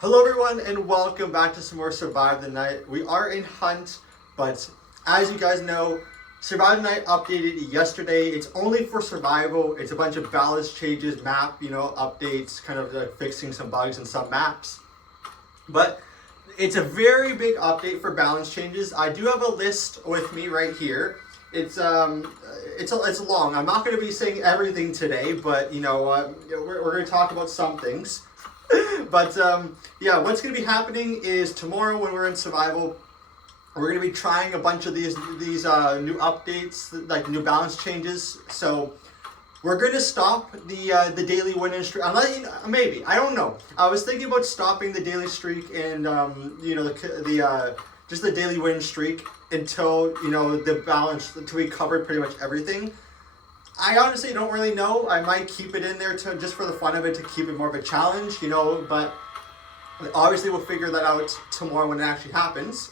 Hello everyone and welcome back to some more Survive the Night. We are in Hunt, but as you guys know, Survive the Night updated yesterday. It's only for survival. It's a bunch of balance changes, map, updates, kind of like fixing some bugs in some maps. But it's a very big update for balance changes. I do have a list with me right here. It's long. I'm not going to be saying everything today, but we're going to talk about some things. But yeah, what's going to be happening is tomorrow when we're in survival, we're going to be trying a bunch of these new updates, like new balance changes. So we're going to stop the daily winning streak. Maybe, I don't know. I was thinking about stopping the daily streak and just the daily win streak until the balance, until we covered pretty much everything. I honestly don't really know. I might keep it in there just for the fun of it, to keep it more of a challenge, but obviously we'll figure that out tomorrow when it actually happens.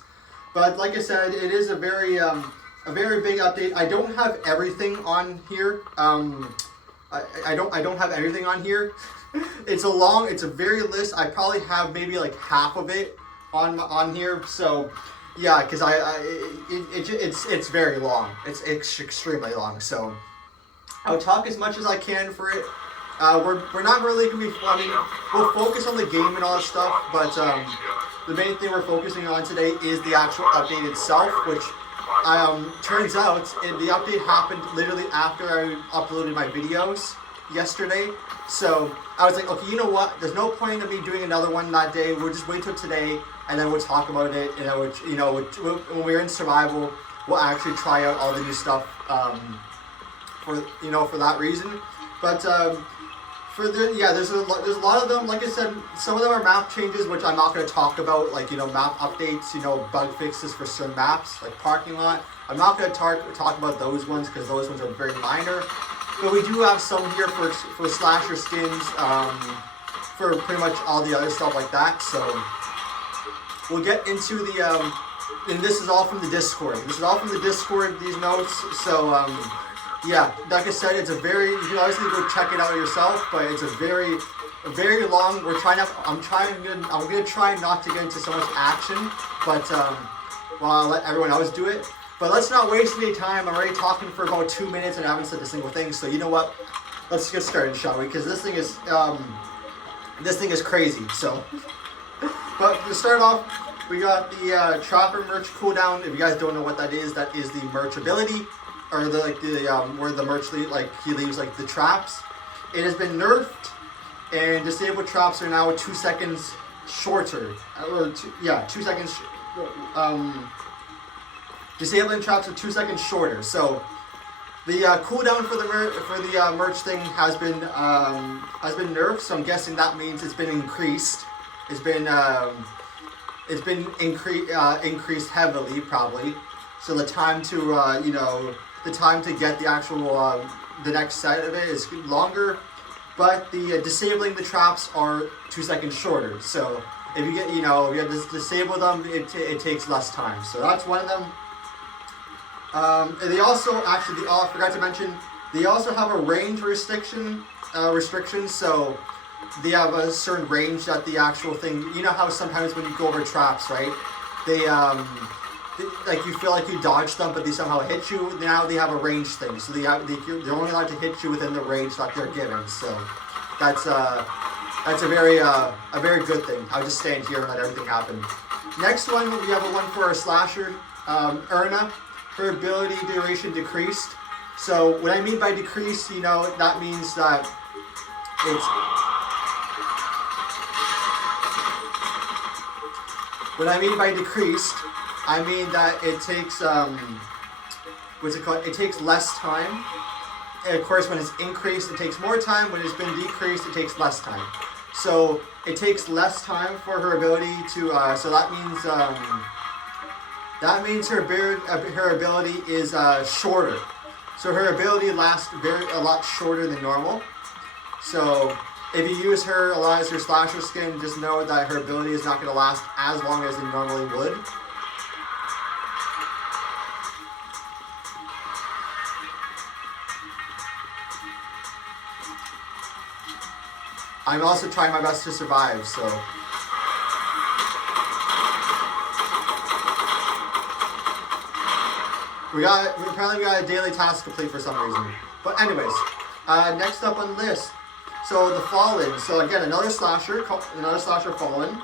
But like I said, it is a very big update. I don't have everything on here. I don't have everything on here. It's a very list. I probably have maybe like half of it on here. So yeah, because it's very long. It's extremely long. So I'll talk as much as I can for it. We're not really going to be, we'll focus on the game and all that stuff, but the main thing we're focusing on today is the actual update itself, which turns out the update happened literally after I uploaded my videos yesterday. So I was like, okay, you know what? There's no point in me doing another one that day. We'll just wait till today, and then we'll talk about it. And then when we're in survival, we'll actually try out all the new stuff. For that reason, but there's a lot of them. Like I said, some of them are map changes, which I'm not going to talk about, like map updates, bug fixes for certain maps, like parking lot. I'm not going to talk about those ones because those ones are very minor. But we do have some here for slasher skins, for pretty much all the other stuff like that. So we'll get into the and this is all from the Discord. These notes. So yeah, like I said, you can obviously go check it out yourself, but it's a very long. I'm gonna try not to get into so much action, but I'll let everyone else do it. But let's not waste any time. I'm already talking for about 2 minutes and I haven't said a single thing. So you know what? Let's get started, shall we? Because this thing is crazy. So, but to start off, we got the Trapper merch cooldown. If you guys don't know what that is the merch ability. Or where the merch he leaves like the traps. It has been nerfed, and disabled traps are now 2 seconds shorter. 2 seconds. Disabling traps are 2 seconds shorter. So the cooldown for the merch thing has been nerfed. So I'm guessing that means it's been increased. It's been increased heavily probably. So the time to the time to get the actual the next set of it is longer, but the disabling the traps are 2 seconds shorter. So if you get you have to disable them, it takes less time. So that's one of them. And they also I forgot to mention, they also have a range restriction. So they have a certain range that the actual thing. You know how sometimes when you go over traps, right? They you feel like you dodged them, but they somehow hit you. Now they have a range thing, so they're only allowed to hit you within the range that they're given. So that's a very good thing. I'll just stand here and let everything happen. Next one, we have one for our slasher, Erna. Her ability duration decreased. So what I mean by decreased, that means that What I mean by decreased, I mean that it takes It takes less time. And of course, when it's increased, it takes more time. When it's been decreased, it takes less time. So it takes less time for her ability to. So that means her ability is shorter. So her ability lasts a lot shorter than normal. So if you use her as your slasher skin, just know that her ability is not going to last as long as it normally would. I'm also trying my best to survive, so apparently we got a daily task complete for some reason. But anyways, next up on the list. So the Fallen. So again, another slasher Fallen.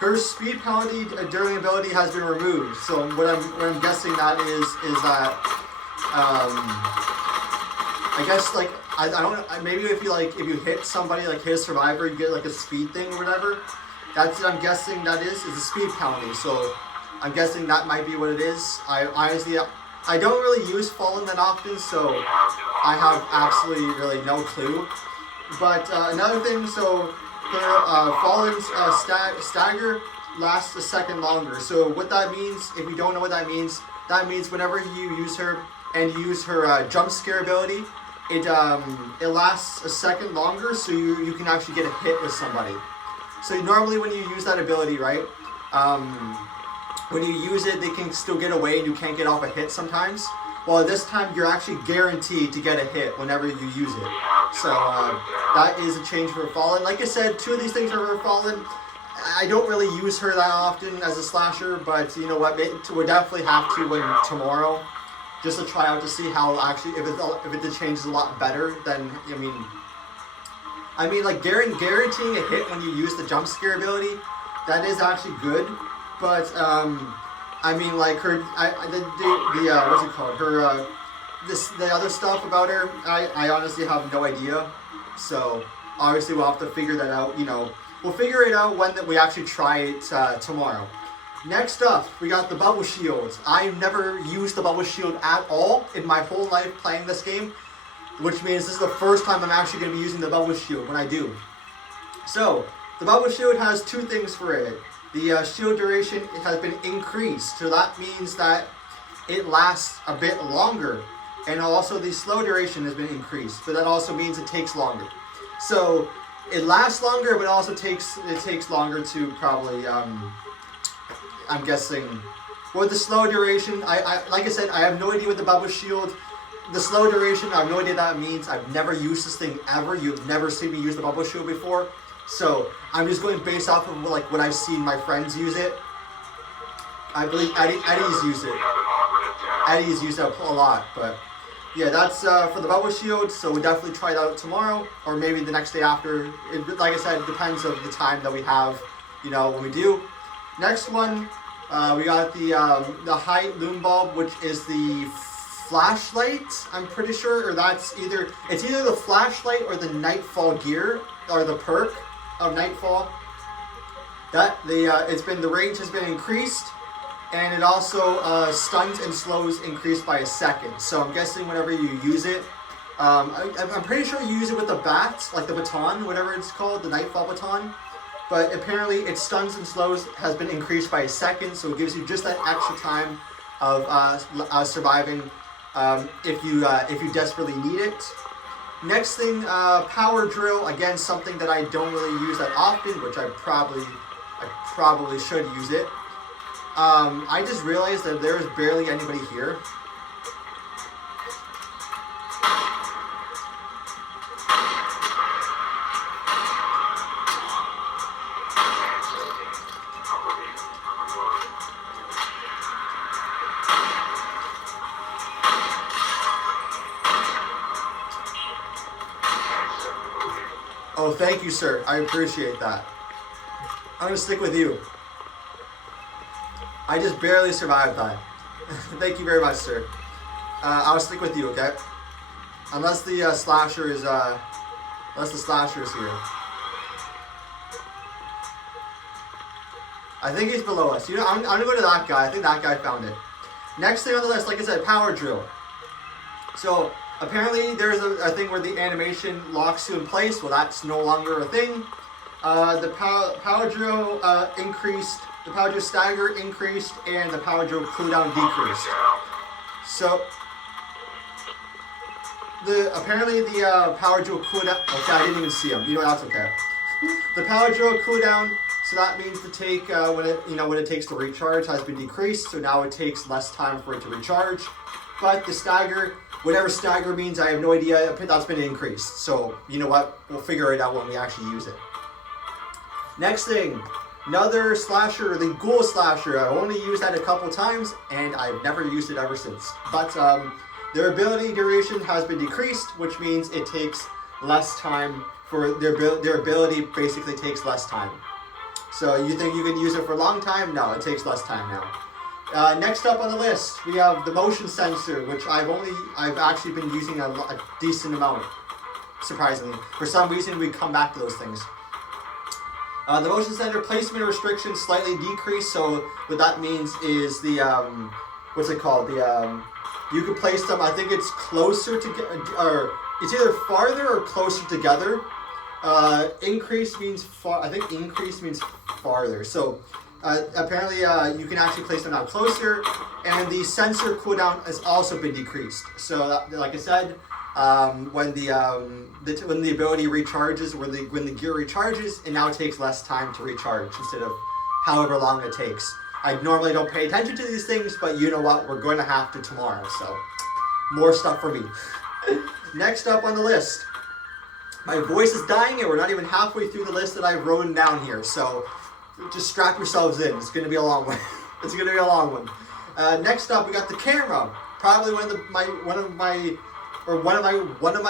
Her speed penalty during ability has been removed. So what I'm guessing that is that I guess like I don't, maybe if you hit somebody, like hit a survivor, you get like a speed thing or whatever. That's what I'm guessing that is a speed penalty. So I'm guessing that might be what it is. I honestly, I don't really use Fallen that often, so I have absolutely really no clue. But another thing, so her Fallen's stagger lasts a second longer. So what that means, if you don't know what that means whenever you use her and you use her jump scare ability, it lasts a second longer, so you can actually get a hit with somebody. So normally when you use that ability, right, when you use it, they can still get away and you can't get off a hit sometimes. Well, this time you're actually guaranteed to get a hit whenever you use it. So that is a change for Fallen. Like I said, two of these things are for Fallen. I don't really use her that often as a slasher, but you know what, we'll definitely have to win tomorrow, just to try out to see how actually, if it changes a lot better, then, I mean like guaranteeing a hit when you use the jump scare ability, that is actually good, but I mean like her, what's it called, her, the other stuff about her, I honestly have no idea, so obviously we'll have to figure that out, we'll figure it out when we actually try it tomorrow. Next up, we got the bubble shields. I've never used the bubble shield at all in my whole life playing this game, which means this is the first time I'm actually going to be using the bubble shield when I do. So, the bubble shield has two things for it. The shield duration has been increased, so that means that it lasts a bit longer. And also the slow duration has been increased, but that also means it takes longer. So, it lasts longer, but also takes longer to probably, I'm guessing, with the slow duration, like I said, I have no idea what the bubble shield, the slow duration, I have no idea what that means. I've never used this thing ever. You've never seen me use the bubble shield before. So I'm just going based off of like what I've seen my friends use it. I believe Eddie's used it. Eddie's used it a lot, but yeah, that's for the bubble shield. So we'll definitely try that out tomorrow, or maybe the next day after. Like I said, it depends on the time that we have, when we do. Next one, we got the height loom bulb, which is the flashlight, I'm pretty sure, or it's either the flashlight or the nightfall gear, or the perk of nightfall. That the range has been increased, and it also stuns and slows increased by a second. So I'm guessing whenever you use it, I'm pretty sure you use it with the bat, like the baton, whatever it's called, the nightfall baton. But apparently its stuns and slows has been increased by a second, so it gives you just that extra time of surviving if you desperately need it. Next thing, power drill, again something that I don't really use that often, which I probably should use it. I just realized that there is barely anybody here. Oh, thank you, sir. I appreciate that. I'm going to stick with you. I just barely survived that. Thank you very much, sir. I'll stick with you, okay? Unless the slasher is here. I think he's below us. I'm going to go to that guy. I think that guy found it. Next thing on the list, like I said, power drill. So, apparently there's a thing where the animation locks you in place. Well, that's no longer a thing. The power drill increased, the power drill stagger increased, and the power drill cooldown decreased. So, apparently the power drill cooldown, okay, I didn't even see him. That's okay. The power drill cooldown, so that means the take, when it takes to recharge has been decreased, so now it takes less time for it to recharge. But the stagger, whatever stagger means, I have no idea. That's been increased. So, you know what? We'll figure it out when we actually use it. Next thing, Another slasher, the ghoul slasher. I've only used that a couple times, and I've never used it ever since. But their ability duration has been decreased, which means it takes less time for their ability. Basically, takes less time. So you think you can use it for a long time? No, it takes less time now. Next up on the list, we have the motion sensor, which I've actually been using a decent amount. Surprisingly, for some reason we come back to those things. The motion sensor placement restrictions slightly decreased. So what that means is the what's it called? You can place them. I think it's closer to, or it's either farther or closer together. Increase means far. I think increase means farther. So apparently you can actually place them now closer, and the sensor cooldown has also been decreased. So like I said, when the ability recharges, when the gear recharges, it now takes less time to recharge instead of however long it takes. I normally don't pay attention to these things, but you know what? We're going to have to tomorrow, so more stuff for me. Next up on the list, my voice is dying, and we're not even halfway through the list that I've written down here, so just strap yourselves in. It's going to be a long one. It's going to be a long one. Next up, we got the camera. Probably one of my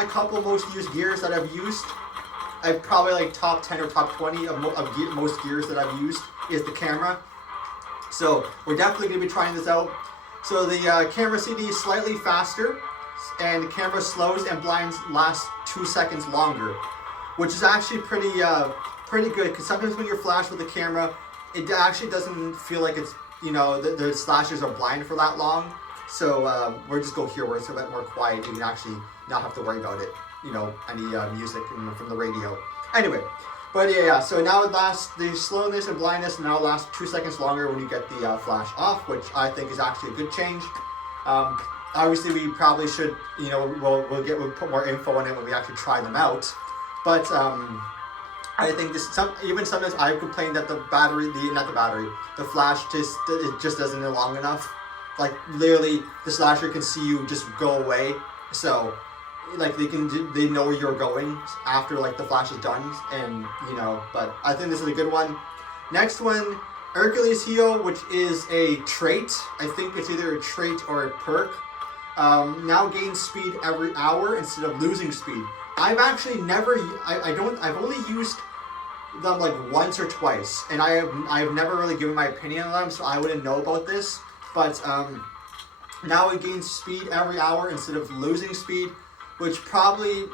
couple most used gears that I've used. I've probably like top 10 or top 20 of most gears that I've used is the camera. So we're definitely going to be trying this out. So the camera CD is slightly faster, and the camera slows and blinds last 2 seconds longer, which is actually pretty good, because sometimes when you're flashed with the camera, it actually doesn't feel like it's, the slashes are blind for that long. So we're just go here where it's a bit more quiet. You can actually not have to worry about it, any music from the radio. Anyway, but yeah. So now the slowness and blindness now lasts 2 seconds longer when you get the flash off, which I think is actually a good change. Obviously, we probably should, we'll put more info on it when we actually try them out. But I think even sometimes I've complained that the flash just doesn't long enough. Like literally, the slasher can see you just go away. So, like they know where you're going after like the flash is done, and But I think this is a good one. Next one, Hercules Heel, which is a trait. I think it's either a trait or a perk. Now gains speed every hour instead of losing speed. I've actually never. I've only used them like once or twice, and I've never really given my opinion on them, so I wouldn't know about this. But now it gains speed every hour instead of losing speed, which probably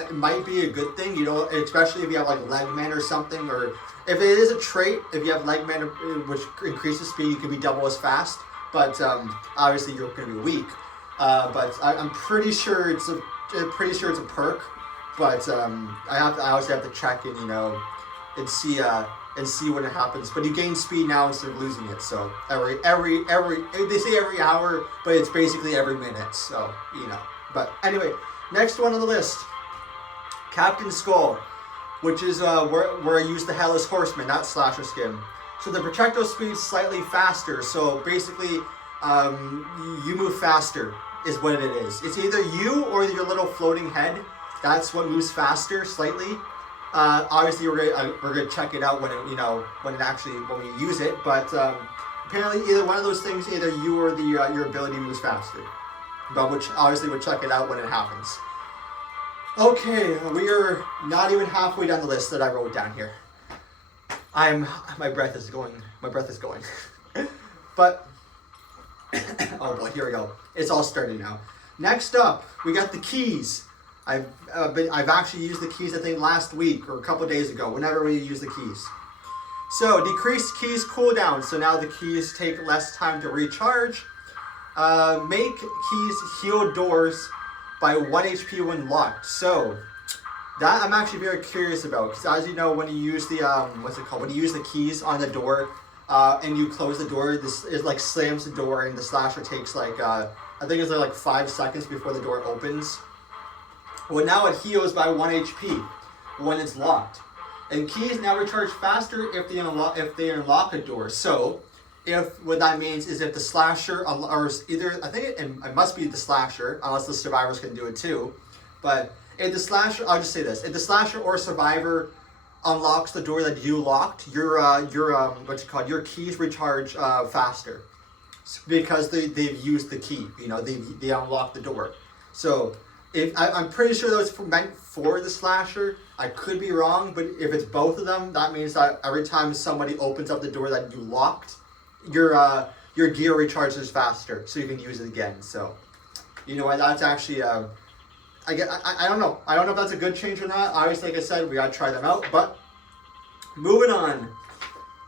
it might be a good thing, especially if you have like Legman or something, or if it is a trait, if you have Legman, which increases speed, you can be double as fast. But obviously you're going to be weak. But I'm pretty sure it's a perk. But I obviously have to check and see when it happens. But you gain speed now instead of losing it. So every they say every hour, but it's basically every minute. So But anyway, next one on the list, Captain Skull, which is where I use the Headless Horseman, not Slasher skin. So the projectile speed slightly faster. So basically, you move faster is what it is. It's either you or your little floating head. That's what moves faster slightly. Obviously, we're gonna check it out when we use it. But apparently, either one of those things, either you or your ability moves faster. But which obviously we'll check it out when it happens. Okay, we are not even halfway down the list that I wrote down here. My breath is going. But oh boy, here we go. It's all starting now. Next up, we got the keys. I've actually used the keys, I think, last week or a couple days ago, whenever we use the keys. So, decreased keys cooldown. So now the keys take less time to recharge. Make keys heal doors by 1 HP when locked. So, that I'm actually very curious about. Because as you know, when you use the, when you use the keys on the door, and you close the door, it like slams the door, and the slasher takes like, I think it's like 5 seconds before the door opens. Well, now it heals by 1 HP when it's locked. And keys now recharge faster if they unlock a door. So, what that means is if the slasher, or either, I think it must be the slasher, unless the survivors can do it too. But if the slasher, I'll just say this, if the slasher or survivor unlocks the door that you locked, your what's it called? Your keys recharge faster because they've used the key. You know, they unlock the door. So I'm pretty sure that was meant for the slasher. I could be wrong, but if it's both of them, that means that every time somebody opens up the door that you locked, your gear recharges faster, so you can use it again. So, you know what? That's actually I don't know. I don't know if that's a good change or not. Obviously, like I said, we gotta try them out. But moving on.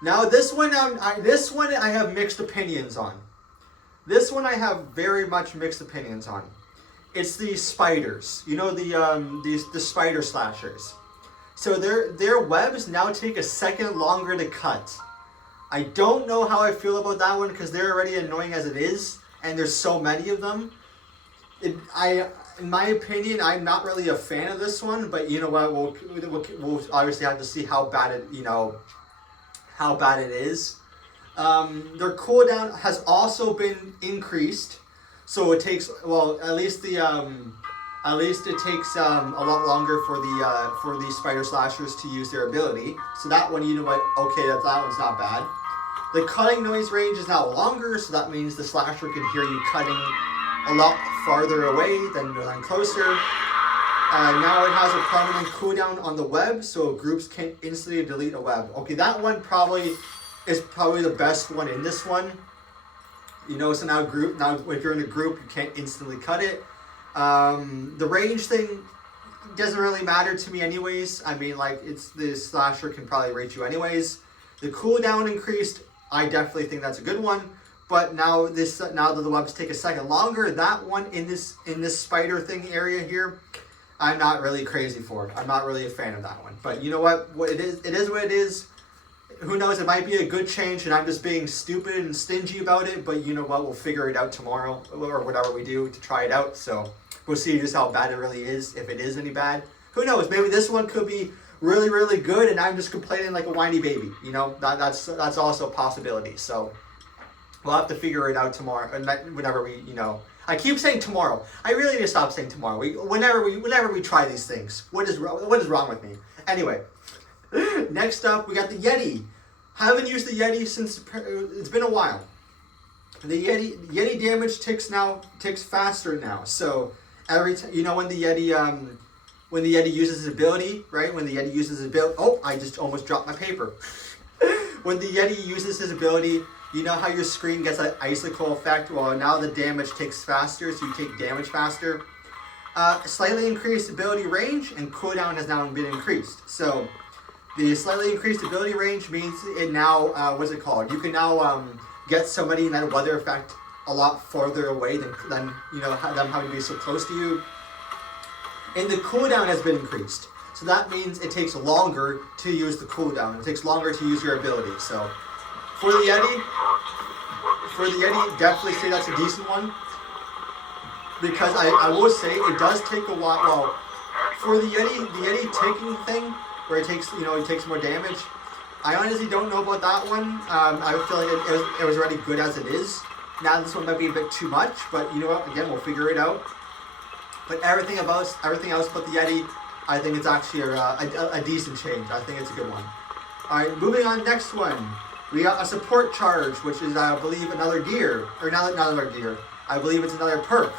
Now this one I have mixed opinions on. This one I have very much mixed opinions on. It's the spiders. You know, the spider slashers. So their webs now take a second longer to cut. I don't know how I feel about that one because they're already annoying as it is, and there's so many of them. In my opinion, I'm not really a fan of this one, but you know what? We'll obviously have to see how bad it is. Their cooldown has also been increased, so it takes at least it takes a lot longer for the spider slashers to use their ability. So that one, you know what? Okay, that one's not bad. The cutting noise range is now longer, so that means the slasher can hear you cutting a lot farther away than closer. Now it has a permanent cooldown on the web, so groups can't instantly delete a web. Okay, that one is probably the best one in this one. You know, so now if you're in a group, you can't instantly cut it. The range thing doesn't really matter to me anyways. I mean, like, the slasher can probably reach you anyways. The cooldown increased. I definitely think that's a good one. But now that the webs take a second longer, that one in this spider thing area here, I'm not really crazy for it. I'm not really a fan of that one. But you know what? It is what it is. Who knows? It might be a good change, and I'm just being stupid and stingy about it. But you know what? We'll figure it out tomorrow, or whatever we do to try it out. So we'll see just how bad it really is. If it is any bad, who knows? Maybe this one could be really, really good, and I'm just complaining like a whiny baby. You know, that's also a possibility. So we'll have to figure it out tomorrow, whenever we, you know. I keep saying tomorrow. I really need to stop saying tomorrow. Whenever we try these things. What is wrong with me? Anyway. Next up, we got the Yeti. Haven't used the Yeti since it's been a while. The Yeti damage ticks faster now. So every time, you know, when the Yeti uses his ability, right? When the Yeti uses his ability, oh, I just almost dropped my paper. When the Yeti uses his ability, you know how your screen gets that icicle effect? Well, now the damage ticks faster, so you take damage faster. Slightly increased ability range and cooldown has now been increased. So the slightly increased ability range means it now, what's it called? You can now get somebody in that weather effect a lot farther away than you know, them having to be so close to you. And the cooldown has been increased. So that means it takes longer to use the cooldown. It takes longer to use your ability. So for the Yeti, definitely say that's a decent one. Because I will say it does take a while. Well, for the Yeti taking thing, where it takes more damage, I honestly don't know about that one. I feel like it was already good as it is. Now this one might be a bit too much, but you know what? Again, we'll figure it out. But everything else about the Yeti, I think it's actually a decent change. I think it's a good one. All right, moving on. Next one, we got a support charge, which is I believe another gear, or not another gear. I believe it's another perk.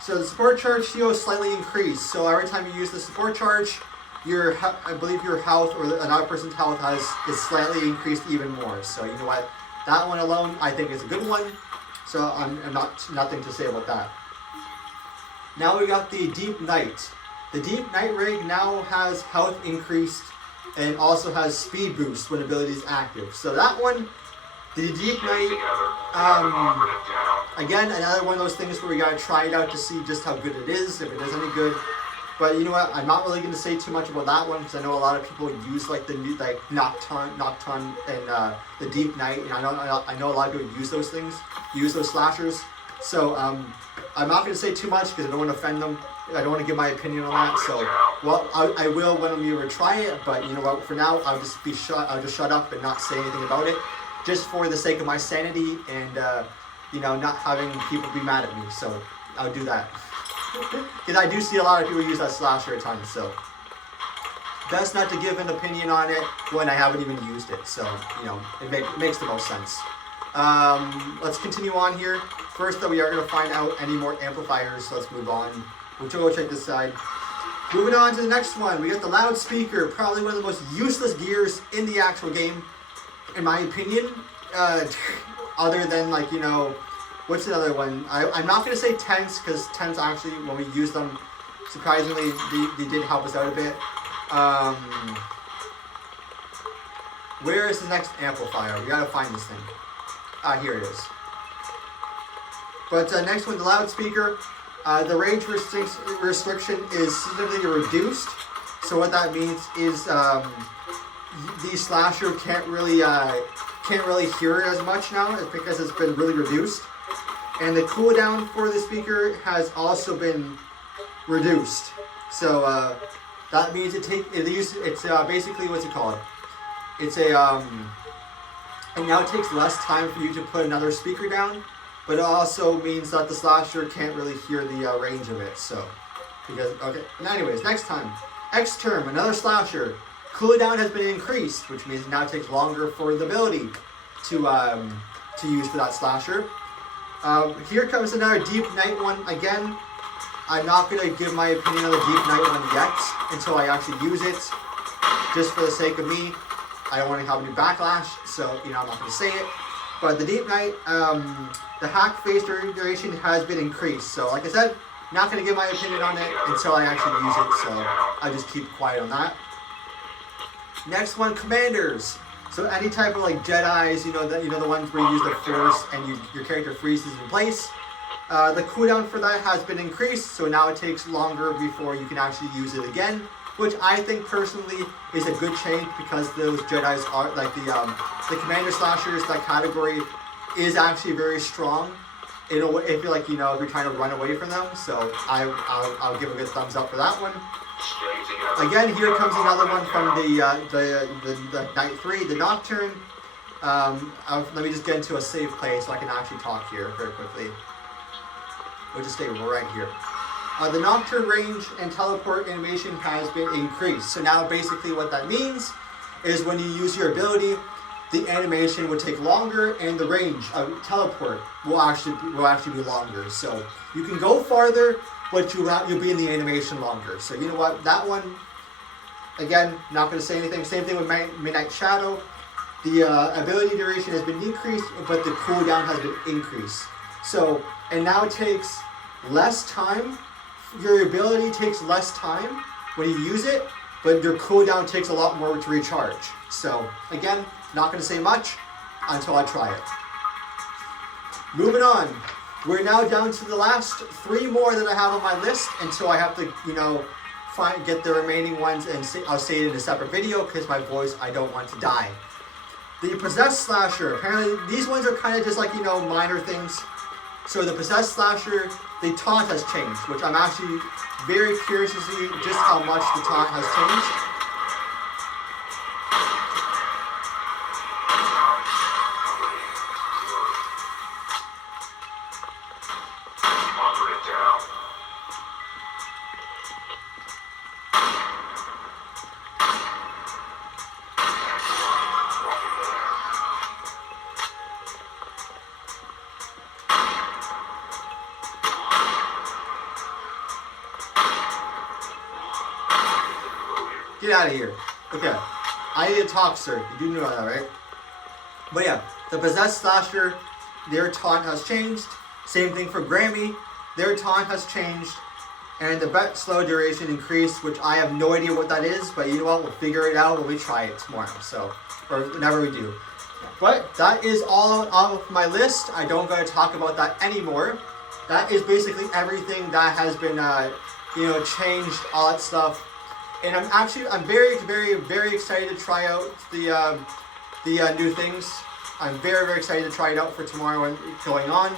So the support charge CO is slightly increased. So every time you use the support charge, I believe your health or another person's health is slightly increased even more. So you know what? That one alone, I think is a good one. So I'm nothing to say about that. Now we got the Deep Night. The Deep Night rig now has health increased and also has speed boost when ability is active. So that one, the Deep Night, again, another one of those things where we gotta try it out to see just how good it is, if it is any good. But you know what? I'm not really gonna say too much about that one because I know a lot of people use like the new Nocturne, and the Deep Night, and I know a lot of people use those things, use those slashers. So I'm not gonna say too much because I don't want to offend them. I don't want to give my opinion on that. So I will when we ever try it. But you know what? For now, I'll just shut up and not say anything about it, just for the sake of my sanity and you know, not having people be mad at me. So I'll do that. Because I do see a lot of people use that slasher a ton. So best not to give an opinion on it when I haven't even used it. So, it makes the most sense. Let's continue on here. First, though, we are going to find out any more amplifiers, so let's move on. We'll go check this side. Moving on to the next one, we got the loudspeaker, probably one of the most useless gears in the actual game, in my opinion. Other than, like, what's the other one? I'm not going to say tents, because tents actually, when we use them, surprisingly, they did help us out a bit. Where is the next amplifier? We got to find this thing. Here it is. But next one, the loudspeaker. The range restriction is significantly reduced. So what that means is the slasher can't really hear it as much now. It's because it's been really reduced. And the cooldown for the speaker has also been reduced. So that means it's basically, what's it called? It's and now it takes less time for you to put another speaker down. But it also means that the slasher can't really hear the range of it. So, okay. Anyways, next time, X-Term, another slasher. Cooldown has been increased, which means it now takes longer for the ability to use for that slasher. Here comes another Deep Night one again. I'm not going to give my opinion on the Deep Night one yet until I actually use it, just for the sake of me. I don't want to have any backlash, so I'm not going to say it. But the Deep Night, the hack phase duration has been increased. So, like I said, not going to give my opinion on it until I actually use it. So I just keep quiet on that. Next one, commanders. So any type of like Jedis, the ones where you use the Force and your character freezes in place. The cooldown for that has been increased, so now it takes longer before you can actually use it again, which I think personally is a good change because those Jedis are like the commander slashers. That category is actually very strong. If you're like if you're trying to run away from them, so I'll give a good thumbs up for that one. Again, here comes another one from the Night 3, the Nocturne. Let me just get into a safe place so I can actually talk here very quickly. We'll just stay right here. The Nocturne range and teleport animation has been increased. So now basically what that means is when you use your ability, the animation would take longer and the range of teleport will actually be longer. So you can go farther, but you'll be in the animation longer. So you know what? That one, again, not going to say anything. Same thing with Midnight Shadow. The ability duration has been decreased, but the cooldown has been increased. So, and now it takes less time. Your ability takes less time when you use it, but your cooldown takes a lot more to recharge. So, again, not going to say much until I try it. Moving on. We're now down to the last 3 more that I have on my list until I have to, get the remaining ones, and I'll say it in a separate video because my voice, I don't want to die. The Possessed Slasher. Apparently, these ones are kind of just like, minor things. So the Possessed Slasher, the taunt has changed, which I'm actually very curious to see just how much the taunt has changed. Get out of here. Okay. I need to talk, sir. You do know that, right? But yeah, the Possessed Slasher, their taunt has changed. Same thing for Grammy. Their taunt has changed. And the bet slow duration increased, which I have no idea what that is, but you know what? We'll figure it out when we try it tomorrow. So, or whenever we do. But that is all of my list. I don't going to talk about that anymore. That is basically everything that has been, changed, all that stuff. And I'm very, very, very excited to try out the new things. I'm very, very excited to try it out for tomorrow and going on.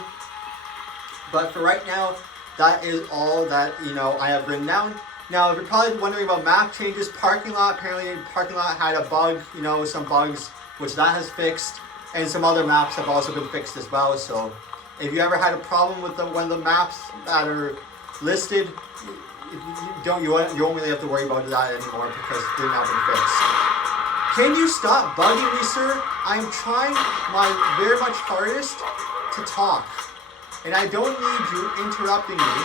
But for right now, that is all that I have written down. Now, if you're probably wondering about map changes, parking lot. Apparently, parking lot had a bug. Some bugs, which that has fixed, and some other maps have also been fixed as well. So, if you ever had a problem with one of the maps that are listed, you won't really have to worry about that anymore because they're now been fixed. Can you stop bugging me, sir? I'm trying my very much hardest to talk, and I don't need you interrupting me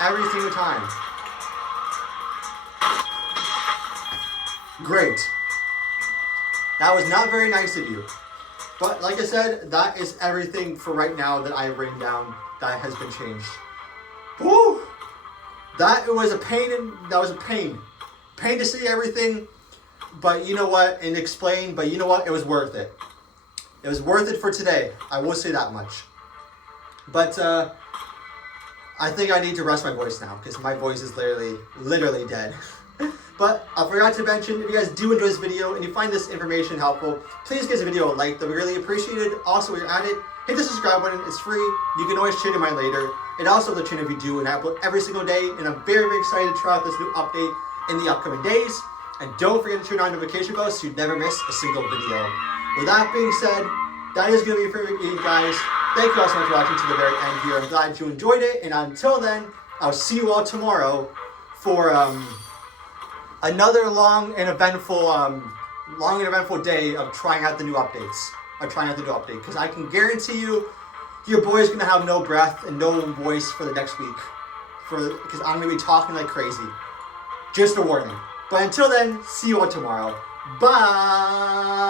every single time. Great. That was not very nice of you. But like I said, that is everything for right now that I've written down that has been changed. Woo! That was a pain. That was a pain. Pain to see everything. But you know what? And explain. But you know what? It was worth it. It was worth it for today. I will say that much. But I think I need to rest my voice now because my voice is literally dead. But I forgot to mention, if you guys do enjoy this video and you find this information helpful, please give this video a like. That we really appreciate it. Also, while you're at it, hit the subscribe button. It's free. You can always change your mind later. It also lets you know if you do, and I upload every single day. And I'm very, very excited to try out this new update in the upcoming days. And don't forget to turn on notification bells so you never miss a single video. With that being said, that is going to be it for you guys. Thank you all so much for watching to the very end here. I'm glad you enjoyed it. And until then, I'll see you all tomorrow for another long and eventful day of trying out the new updates. Because I can guarantee you, your boy's gonna have no breath and no voice for the next week. Because I'm gonna be talking like crazy. Just a warning. But until then, see you all tomorrow. Bye.